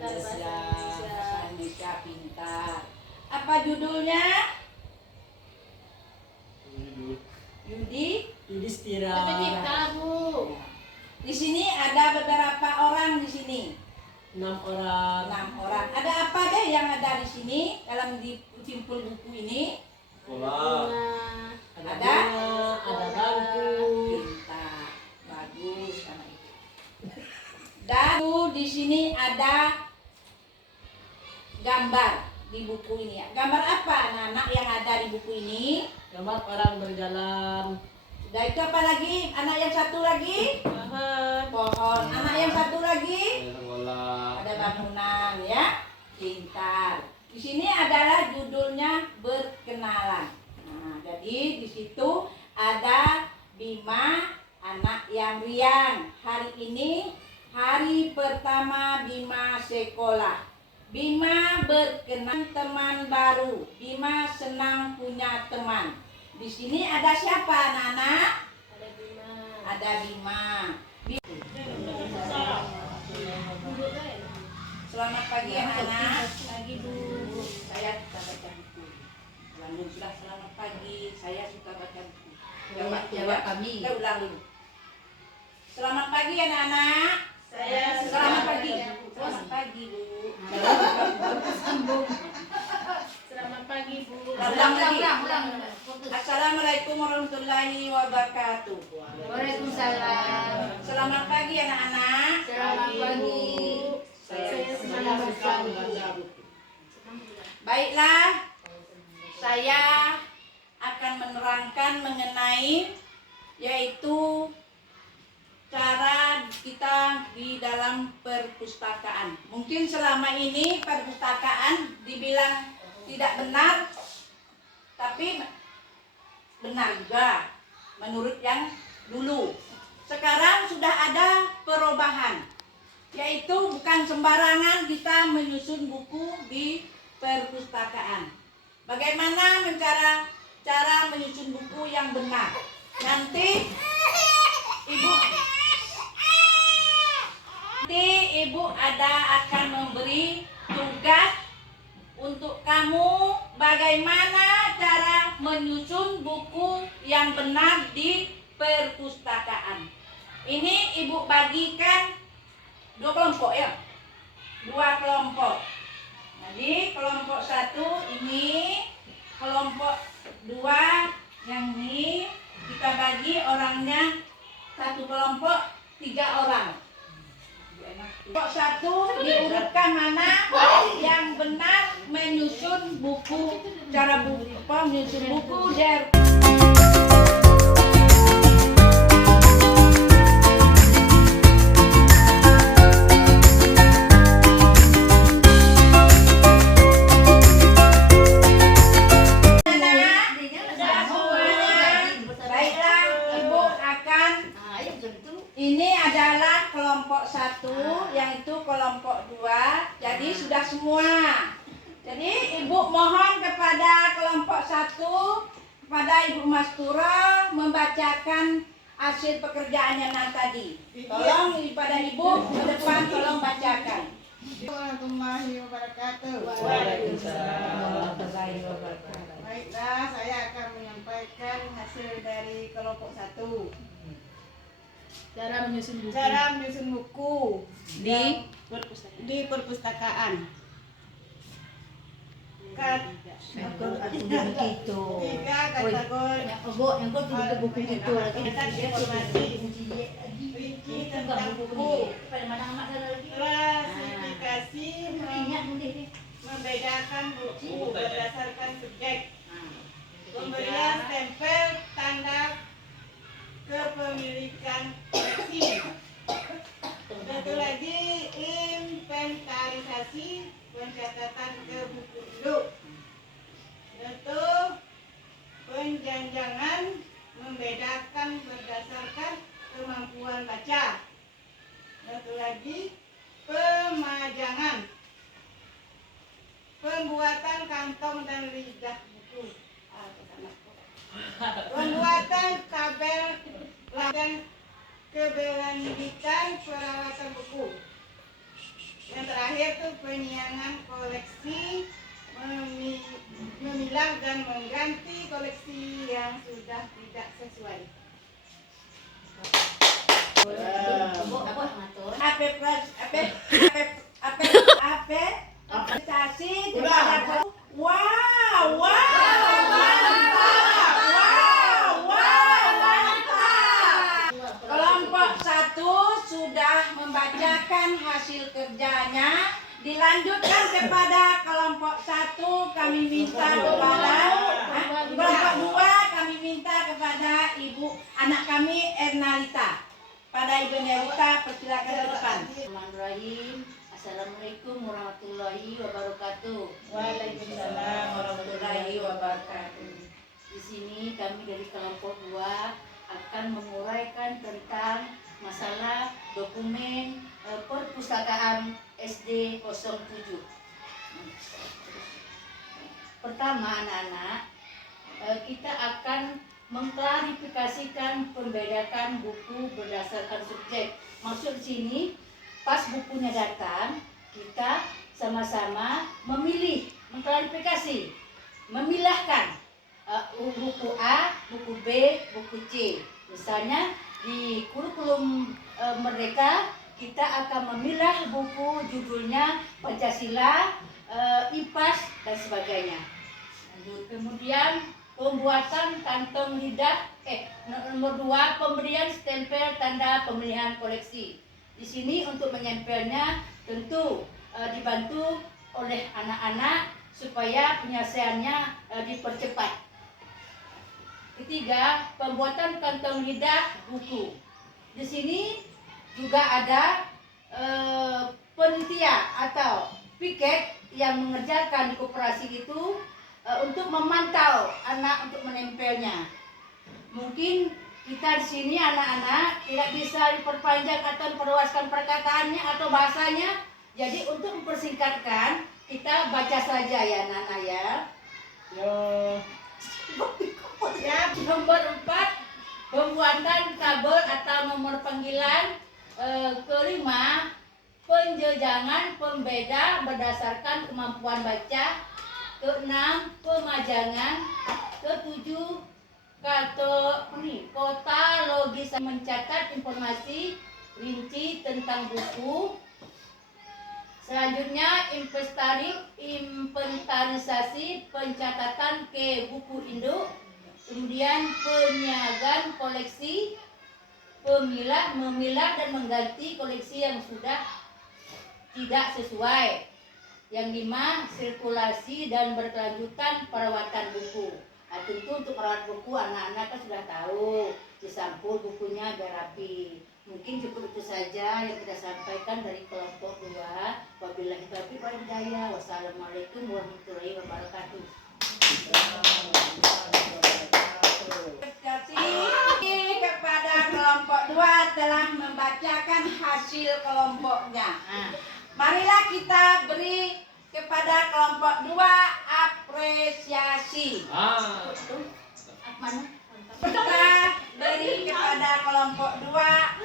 Bahasa Indonesia pintar. Apa judulnya? Yudhistira. Di sini ada beberapa orang di sini. 6 orang. 6 orang. Ada apa deh yang ada di sini dalam simpul buku ini? Sekolah. Ada bangku. Pintar, bagus sama itu. Dan di sini ada gambar di buku ini ya. Gambar apa anak-anak yang ada di buku ini? Gambar orang berjalan. Sudah itu apa lagi? Anak yang satu lagi? Pohon. Anak yang satu lagi? Sekolah. Ada bangunan ya. Pintar. Di sini adalah judulnya berkenalan. Nah, jadi di situ ada Bima, anak yang riang. Hari ini hari pertama Bima sekolah. Bima berkenalan teman baru. Bima senang punya teman. Di sini ada siapa, anak-anak? Ada Bima. Selamat pagi anak-anak. Pagi Bu. Saya suka baca buku. Lanjut sudah selamat pagi. Saya suka baca buku. Jawab kami. Kita ulang dulu. Selamat pagi anak-anak. Selamat pagi. Selamat pagi Bu. Selamat pagi Bu. Ulang lagi. Assalamualaikum warahmatullahi wabarakatuh. Waalaikumsalam. Selamat pagi anak-anak. Selamat pagi. Saya senang sekali. Baiklah, saya akan menerangkan mengenai yaitu cara kita di dalam perpustakaan. Mungkin selama ini perpustakaan dibilang tidak benar, tapi benar juga menurut yang dulu. Sekarang sudah ada perubahan, yaitu bukan sembarangan kita menyusun buku di perpustakaan. Bagaimana cara menyusun buku yang benar? Nanti ibu akan memberi tugas untuk kamu bagaimana cara menyusun buku yang benar di perpustakaan. Ini ibu bagikan 2 kelompok ya. 2 kelompok. Jadi kelompok 1 ini, kelompok 2 yang ini kita bagi orangnya 1 kelompok 3 orang. Kelompok 1 diurutkan mana yang benar menyusun buku, cara menyusun buku dari kelompok 1, yang itu kelompok 2. Jadi sudah semua. Jadi ibu mohon kepada kelompok 1, kepada Ibu Mastura membacakan hasil pekerjaannya tadi. Tolong pada ibu ke depan tolong bacakan. Warahmatullahi wabarakatuh. Waalaikumsalam warahmatullahi wabarakatuh. Baiklah, saya akan menyampaikan hasil dari kelompok 1. Cara menyusun buku. Cara menyusun buku Di perpustakaan. Tiga kategori. Buku itu rinci tentang buku. Klasifikasi membedakan buku berdasarkan subjek. Pemberian stempel tanda kepemilikan koleksi. Satu lagi inventarisasi pencatatan ke buku induk. Satu penjanjangan membedakan berdasarkan kemampuan baca. Satu lagi pemajangan, pembuatan kantong dan lidah buku. Pembuatan tabel dan keberlanjutan perawatan buku. Yang terakhir tuh penyiangan koleksi, memilah dan mengganti koleksi yang sudah tidak sesuai. Apresiasi kepada wow, mantap. Kelompok 1 sudah membacakan hasil kerjanya. Dilanjutkan kepada kelompok 1, kami minta kepada kelompok 2, kami minta kepada ibu anak kami Ernalita. Pada Ibu Ernalita, persilakan ke depan. Bismillahirrahmanirrahim. Assalamualaikum warahmatullahi wabarakatuh. Waalaikumsalam Warahmatullahi wabarakatuh. Di sini kami dari kelompok 2 akan menguraikan tentang masalah dokumen perpustakaan SD 07. Pertama, anak-anak, kita akan mengklarifikasikan pembedakan buku berdasarkan subjek. Maksud di sini, pas bukunya datang, kita sama-sama memilih, mengklarifikasi, memilahkan buku A, buku B, buku C. Misalnya di kurikulum Merdeka kita akan memilah buku judulnya Pancasila, IPAS dan sebagainya. Kemudian pembuatan kantong lidah, nomor 2, pemberian stempel tanda pemilihan koleksi. Di sini untuk menyempelnya tentu dibantu oleh anak-anak supaya penyelesaiannya dipercepat. Ketiga, pembuatan kantong lidah buku. Di sini juga ada panitia atau piket yang mengerjakan di koperasi itu untuk memantau anak untuk menempelnya. Mungkin kita di sini anak-anak tidak bisa diperpanjang atau diperluaskan perkataannya atau bahasanya. Jadi untuk mempersingkatkan kita baca saja ya anak-anak ya. Nomor 4, pembuatan kabel atau nomor panggilan. Kelima, penjejangan pembeda berdasarkan kemampuan baca. Keenam, pemajangan. Ketujuh, kota logis mencatat informasi rinci tentang buku. Selanjutnya, inventarisasi pencatatan ke buku induk. Kemudian penyiagaan koleksi, memilah dan mengganti koleksi yang sudah tidak sesuai. Yang 5, sirkulasi dan berkelanjutan perawatan buku. Nah, tentu untuk perawat buku anak-anak kan sudah tahu, disampul bukunya biar rapi. Mungkin cukup itu saja yang kita sampaikan dari kelompok 2. Wabillahi taufiq wal hidayah. Wassalamualaikum warahmatullahi wabarakatuh. Terima kepada kelompok 2 telah membacakan hasil kelompoknya. Marilah kita beri kepada kelompok 2 apresiasi. Kita beri kepada kelompok 2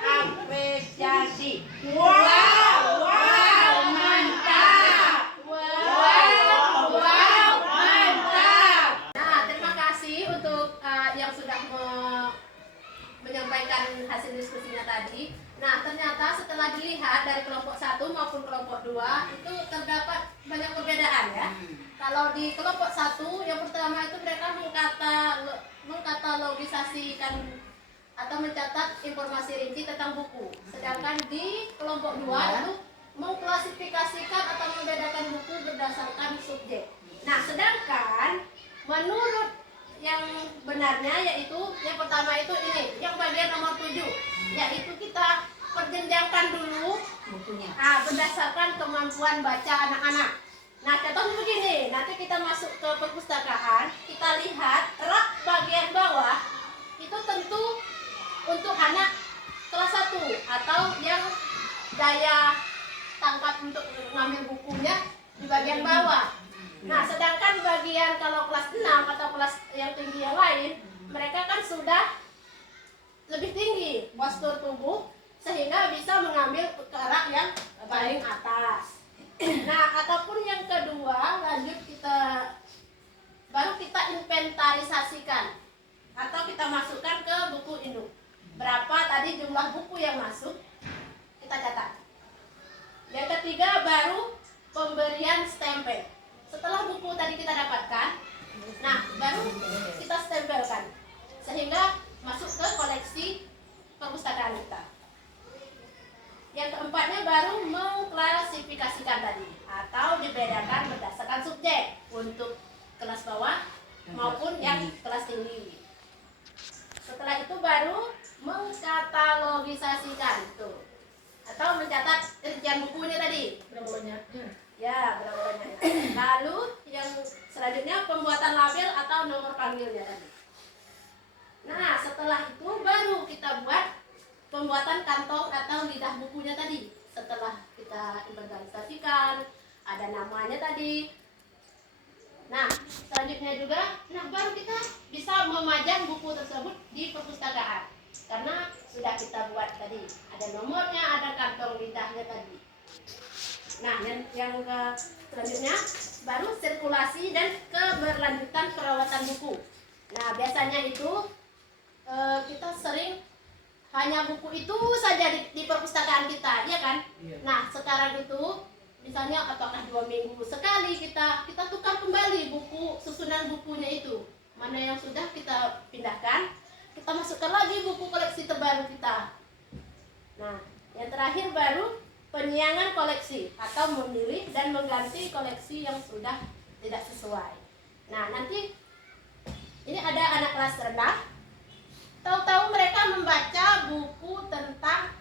apresiasi. Wow, mantap. Wow, mantap. Nah, terima kasih untuk yang sudah menyampaikan hasil diskusinya tadi. Nah, ternyata setelah dilihat dari kelompok 1 maupun kelompok 2 itu terdapat banyak perbedaan ya. Kalau di kelompok 1 yang pertama itu mereka mengkatalogisasikan atau mencatat informasi rinci tentang buku. Sedangkan di kelompok 2 itu mengklasifikasikan atau membedakan buku berdasarkan subjek. Nah, sedangkan menurut yang benarnya yaitu yang pertama itu ini, yang bagian nomor 7, yaitu kita perjenjangkan dulu Bukunya. berdasarkan kemampuan baca anak-anak. Nah, contohnya begini, nanti kita masuk ke perpustakaan, kita lihat rak bagian bawah itu tentu untuk anak kelas 1 atau yang daya tangkap untuk mengambil bukunya di bagian bawah. Nah, sedangkan bagian kalau kelas 6 atau kelas yang tinggi yang lain, mereka kan sudah lebih tinggi postur tubuh sehingga bisa mengambil ke rak yang paling atas. Nah, ataupun yang kedua, lanjut baru kita inventarisasikan atau kita masukkan ke buku induk. Berapa tadi jumlah buku yang masuk, kita catat. Yang ketiga baru pemberian stempel. Setelah buku tadi kita dapatkan, nah baru kita stempelkan sehingga masuk ke koleksi perpustakaan kita. Yang keempatnya baru mengklasifikasikan tadi atau dibedakan berdasarkan subjek untuk kelas bawah maupun yang kelas tinggi. Setelah itu baru mengkatalogisasikan tuh atau mencatat rincian bukunya tadi. Berapa banyaknya? Ya, berapa banyak. Lalu yang selanjutnya pembuatan label atau nomor panggilnya tadi. Nah, setelah itu baru kita buat pembuatan kantong atau lidah bukunya tadi. Setelah kita inventarisasikan, ada namanya tadi. Nah, selanjutnya juga, baru kita bisa memajang buku tersebut di perpustakaan. Karena sudah kita buat tadi, ada nomornya, ada kantong lidahnya tadi. Nah, yang selanjutnya baru sirkulasi dan keberlanjutan perawatan buku. Nah, biasanya itu kita sering hanya buku itu saja di perpustakaan kita, ya kan? Iya. Nah, sekarang itu misalnya apakah 2 minggu sekali kita tukar kembali buku, susunan bukunya itu. Mana yang sudah kita pindahkan, kita masukkan lagi buku koleksi terbaru kita. Nah, yang terakhir baru penyiangan koleksi atau memilih dan mengganti koleksi yang sudah tidak sesuai. Nah, nanti ini ada anak kelas rendah. Tahu-tahu mereka membaca buku tentang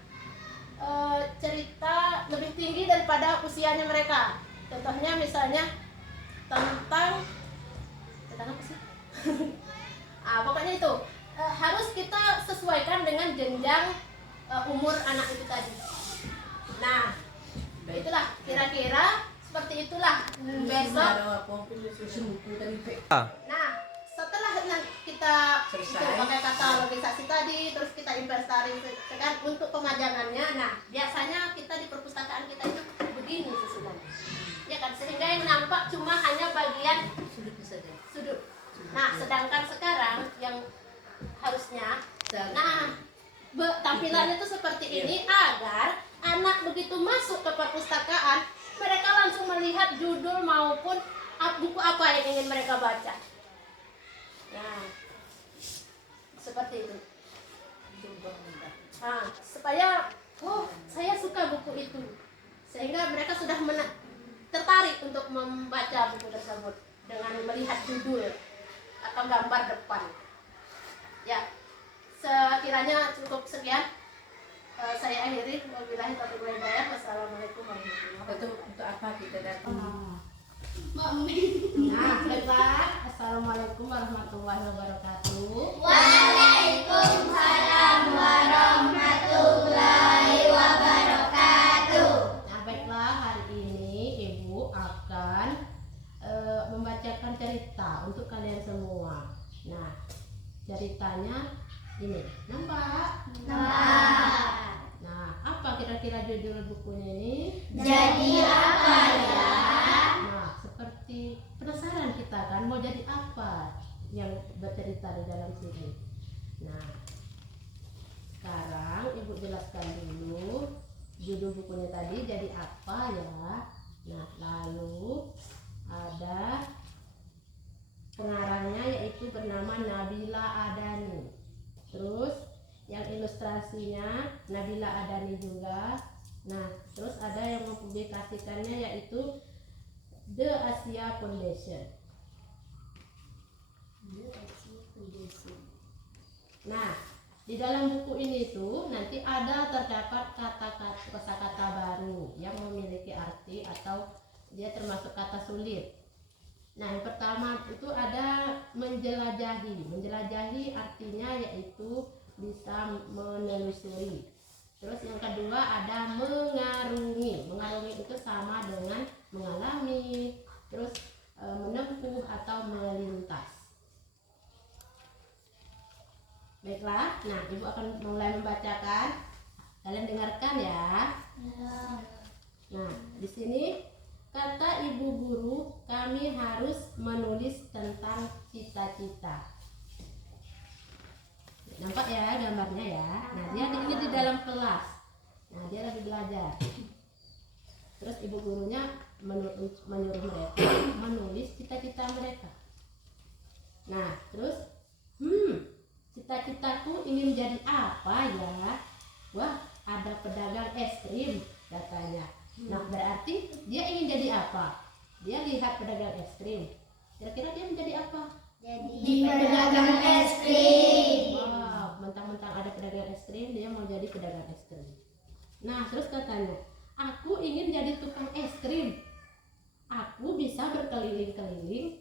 cerita lebih tinggi daripada usianya mereka. Contohnya misalnya tentang apa sih? Pokoknya itu harus kita sesuaikan dengan jenjang umur anak itu tadi. Nah, itulah kira-kira seperti itulah besok. Nah, setelah kita pakai katalogisasi tadi, terus kita inventarisasikan untuk pemajangannya. Nah, biasanya kita di perpustakaan kita itu begini susunannya, ya kan? Sehingga yang nampak cuma hanya bagian sudut. Nah, sedangkan sekarang yang harusnya, tampilannya itu seperti ini agar anak begitu masuk ke perpustakaan, mereka langsung melihat judul maupun buku apa yang ingin mereka baca. Nah, seperti itu. Nah, supaya saya suka buku itu, sehingga mereka sudah tertarik untuk membaca buku tersebut dengan melihat judul atau gambar depan. Ya, sekiranya cukup sekian. Saya akhiri. Wabillahi taufiq wal hidayah. Wassalamualaikum warahmatullahi wabarakatuh. Untuk apa kita datang? Nah, baiklah. Assalamualaikum warahmatullahi wabarakatuh. Waalaikumsalam warahmatullahi wabarakatuh. Nah, baiklah, hari ini Ibu akan membacakan cerita untuk kalian semua. Nah, ceritanya ini, nampak? Nah, apa kira-kira judul bukunya ini? Jadi apa ya? Nah, seperti penasaran kita kan, mau jadi apa yang bercerita di dalam sini. Nah, sekarang Ibu jelaskan dulu judul bukunya tadi jadi apa ya. Nah, lalu ada pengarangnya yaitu bernama Nabila Adani. Terus yang ilustrasinya Nabila Adani juga. Nah, terus ada yang mempublikasikannya yaitu The Asia Foundation. Nah, di dalam buku ini tuh nanti ada terdapat kosakata baru yang memiliki arti atau dia termasuk kata sulit. Nah, yang pertama itu ada menjelajahi. Menjelajahi artinya yaitu bisa menelusuri. Terus yang kedua ada mengarungi. Mengarungi itu sama dengan mengalami. Terus menempuh atau melintas. Baiklah, nah Ibu akan mulai membacakan. Kalian dengarkan ya. Nah, di sini Kata ibu guru, kami harus menulis tentang cita-cita. Nampak ya gambarnya ya. Nah, dia ini di dalam kelas. Nah, dia lagi belajar. Terus ibu gurunya menyuruh mereka menulis cita-cita mereka. Nah, terus cita-citaku ingin jadi apa ya? Wah, ada pedagang es krim katanya. Nah, berarti dia ingin jadi apa? Dia lihat pedagang es krim. Kira-kira dia menjadi apa? Jadi pedagang es krim. Wow, mentang-mentang ada pedagang es krim, dia mau jadi pedagang es krim. Nah, terus katanya, aku ingin jadi tukang es krim. Aku bisa berkeliling-keliling,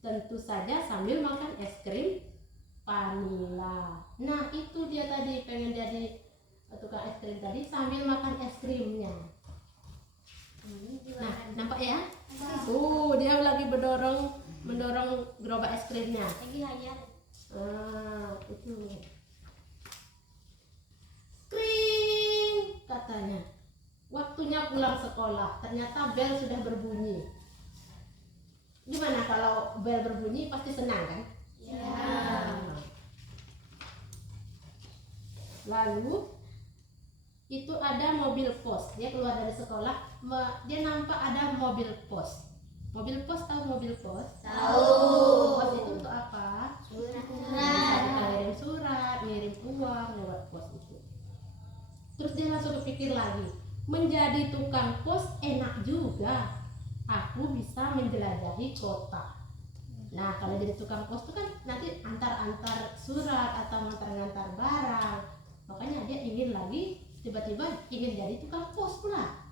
tentu saja sambil makan es krim vanila. Nah, itu dia tadi, pengen jadi tukang es krim tadi sambil makan es krimnya. Nah, nampak ya? Dia lagi mendorong gerobak es krimnya. Itu. Kring, katanya. Waktunya pulang sekolah. Ternyata bel sudah berbunyi. Gimana kalau bel berbunyi pasti senang kan? Ya. Lalu itu ada mobil pos. Dia keluar dari sekolah, dia nampak ada mobil pos. Mobil pos, tahu mobil pos? Tahu. Pos itu untuk apa? Bisa Surat. kita kirim surat, ngirim uang lewat pos itu. Terus dia langsung kepikir lagi, menjadi tukang pos enak juga. Aku bisa menjelajahi kota. Nah, kalau jadi tukang pos itu kan nanti antar-antar surat atau antar-antar barang. Makanya dia ingin lagi, tiba-tiba ingin jadi tukang pos pula.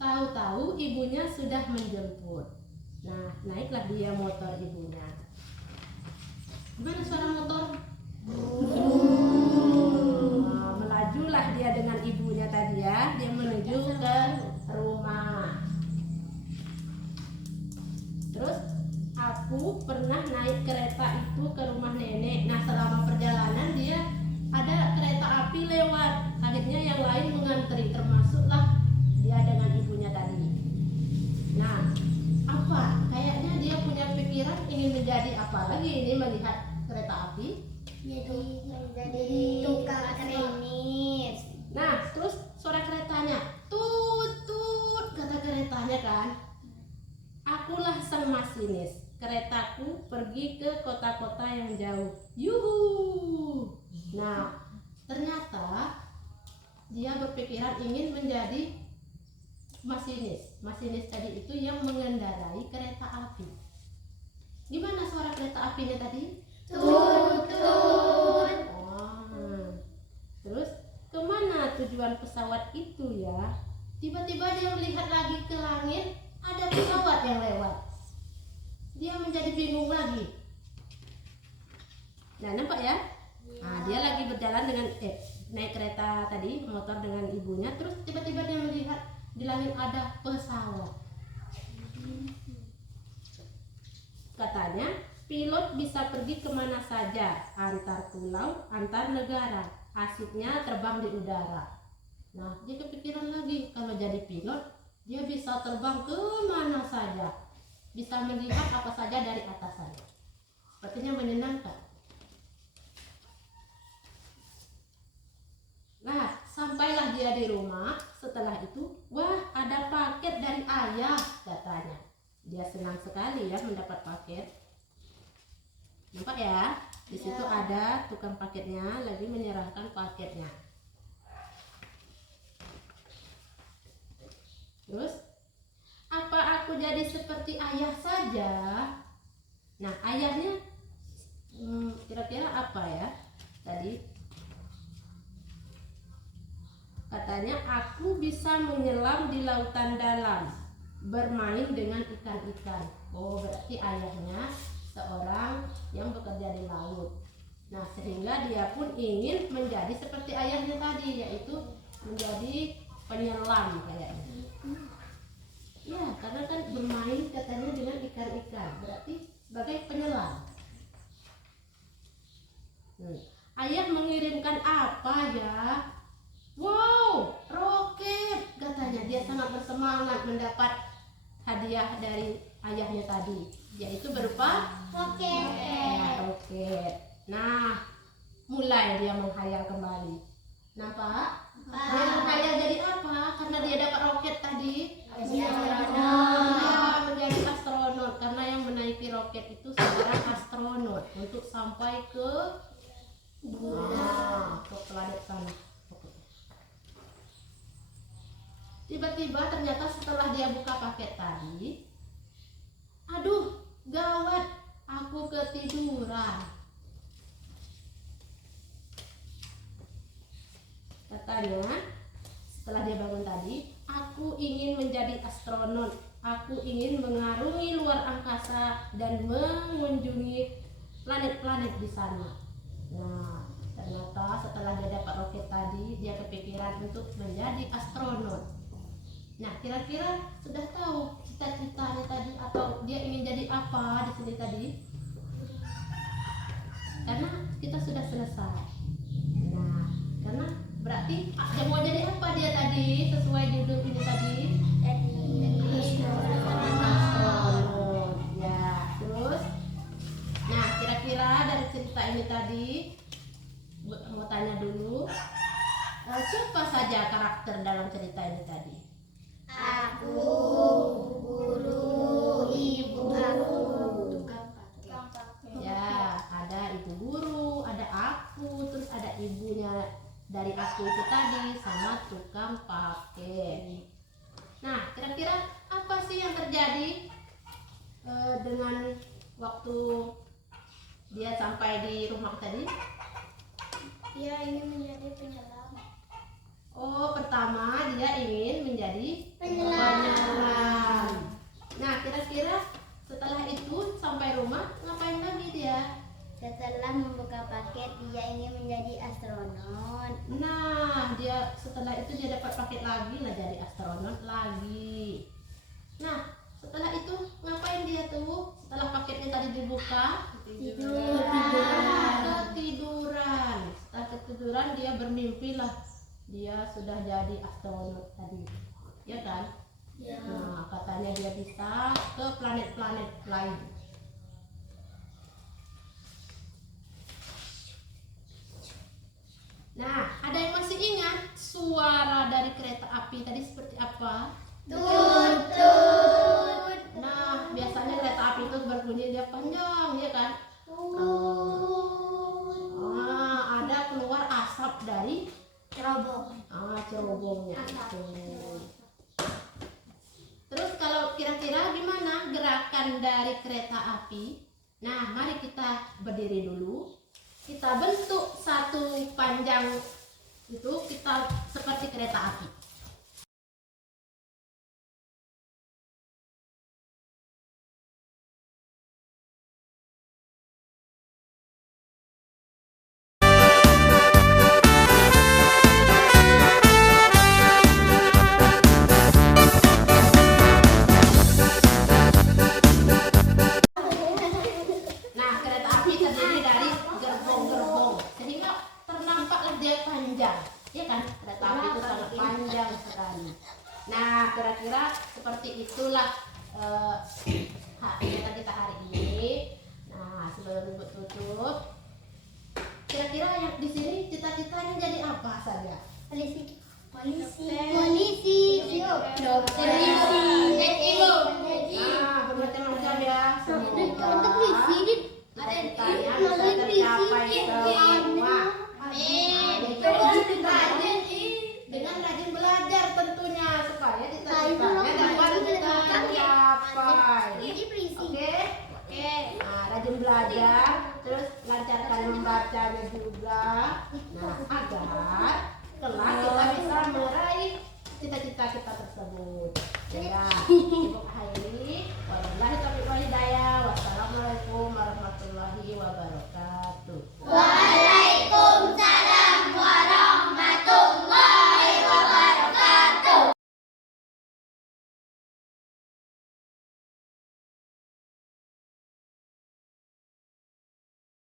Tahu-tahu ibunya sudah menjemput. Nah, naiklah dia motor ibunya. Gimana suara motor? Melajulah dia dengan ibunya tadi ya. Dia menuju ke rumah. Terus aku pernah naik kereta itu ke rumah nenek. Nah, selama perjalanan dia ada kereta api lewat. Akhirnya yang lain mengantri, termasuklah dia dengan ibunya tadi. Nah, apa? Kayaknya dia punya pikiran ingin menjadi apa lagi ini melihat kereta api? Jadi tukang krimis. Nah, terus suara keretanya, tut tut, kata keretanya kan. Akulah sang masinis. Keretaku pergi ke kota-kota yang jauh. Yuhu. Nah, ternyata dia berpikiran ingin menjadi masinis. Masinis tadi itu yang mengendarai kereta api. Gimana suara kereta apinya tadi? Tut tut. Terus kemana tujuan pesawat itu ya? Tiba-tiba dia melihat lagi ke langit, ada pesawat yang lewat. Dia menjadi bingung lagi. Nah, nampak ya? Nah, dia lagi berjalan dengan naik kereta tadi, motor dengan ibunya. Terus tiba-tiba dia melihat di langit ada pesawat. Katanya, pilot bisa pergi kemana saja, antar pulau, antar negara. Asiknya terbang di udara. Nah, dia kepikiran lagi, kalau jadi pilot, dia bisa terbang kemana saja. Bisa melihat apa saja dari atas sana. Sepertinya menyenangkan. Nah, sampailah dia di rumah. Setelah itu, wah, ada paket dari ayah, katanya. Dia senang sekali ya mendapat paket. Nampak ya? Di situ ada tukang paketnya lagi menyerahkan paketnya. Terus, apa aku jadi seperti ayah saja? Nah, ayahnya kira-kira apa ya? Tadi katanya aku bisa menyelam di lautan dalam, bermain dengan ikan-ikan. Oh, berarti ayahnya seorang yang bekerja di laut. Nah, sehingga dia pun ingin menjadi seperti ayahnya tadi, yaitu menjadi penyelam kayaknya. Ya, karena kan bermain katanya dengan ikan-ikan, berarti sebagai penyelam. Ayah mengirimkan apa ya? Wow, roket katanya. Dia sangat bersemangat mendapat hadiah dari ayahnya tadi, yaitu berupa Roket. roket. Nah, mulai dia menghayal kembali. Nampak? Dia menghayal jadi apa? Karena dia dapat roket tadi. Jadi astronot. Dia menjadi astronot karena yang menaiki roket itu seorang astronot untuk sampai ke ke planet sana. Tiba-tiba ternyata setelah dia buka paket tadi, aduh, gawat, aku ketiduran. Katanya, setelah dia bangun tadi, aku ingin menjadi astronot. Aku ingin mengarungi luar angkasa dan mengunjungi planet-planet di sana. Nah, ternyata setelah dia dapat roket tadi, dia kepikiran untuk menjadi astronot. Nah, kira-kira sudah tahu cita-citanya tadi atau dia ingin jadi apa di sini tadi? Karena kita sudah selesai. Nah, karena berarti dia mau jadi apa dia tadi sesuai judul ini tadi? Astronot. Ya, terus. Nah, kira-kira dari cerita ini tadi, mau tanya dulu, siapa saja karakter dalam cerita ini tadi? Aku, guru, ibu aku. Ya, ada ibu guru, ada aku, terus ada ibunya dari aku itu tadi, sama tukang paket. Nah, kira-kira apa sih yang terjadi dengan waktu dia sampai di rumah tadi? Dia ingin menjadi penyelam. Oh, pertama dia ingin menjadi Penyelam. penyelam. Nah, kira-kira setelah itu sampai rumah ngapain lagi dia? Setelah membuka paket, dia ingin menjadi astronot. Nah, dia setelah itu dia dapat paket lagi lah jadi astronot lagi. Nah, setelah itu ngapain dia tuh? Setelah paketnya tadi dibuka, ketiduran. Setelah ketiduran dia bermimpi lah. Dia sudah jadi astronot tadi, ya kan? Ya. Nah, katanya dia bisa ke planet-planet lain. Nah, ada yang masih ingat suara dari kereta api tadi seperti apa? Tut tut. Nah, biasanya kereta api itu berbunyi dia panjang, ya kan? Nah, ada keluar asap dari cerobongnya itu. Terus kalau kira-kira gimana gerakan dari kereta api? Nah, mari kita berdiri dulu. Kita bentuk satu panjang itu kita seperti kereta api. Nah, kereta api terdiri dari gerbong-gerbong sehingga ternampaklah dia panjang, ya kan? Kereta api itu sangat panjang sekali. Nah, kira-kira seperti itulah cerita kita hari ini. Nah, sebelum tutup, kira-kira yang di sini cita-citanya jadi apa saja? Polisi. Dokter. Nah, bermacam-macam ya. Semoga cita-citanya bisa tercapai semua. Dengan rajin belajar tentunya supaya cita-citanya dapat tercapai. Oke? Nah, rajin belajar, terus lancarkan membacanya juga.